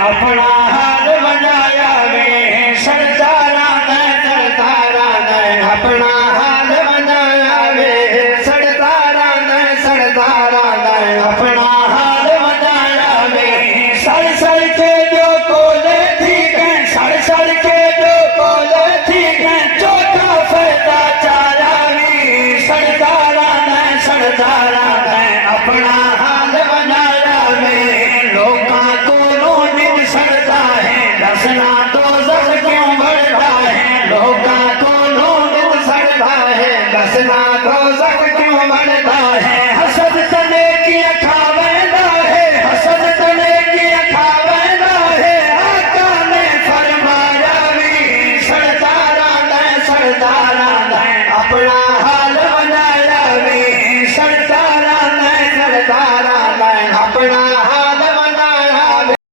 अपना हाल बनाया वे सरदारा ने अपना हाल बनाया वे सरदारा ने अपना हाल बनाया वे सड़ सड़ के जो कोले ठीक है सड़ सड़ के जो कोले ठीक है चौथा फायदा चारा वी सरदारा ने अपना हाल बनाया वे लोका को रोने सड़ता है दसना तो जख क्यों बढ़ता है लोका को रोने सड़ता है दसना तो जख क्यों बढ़ता है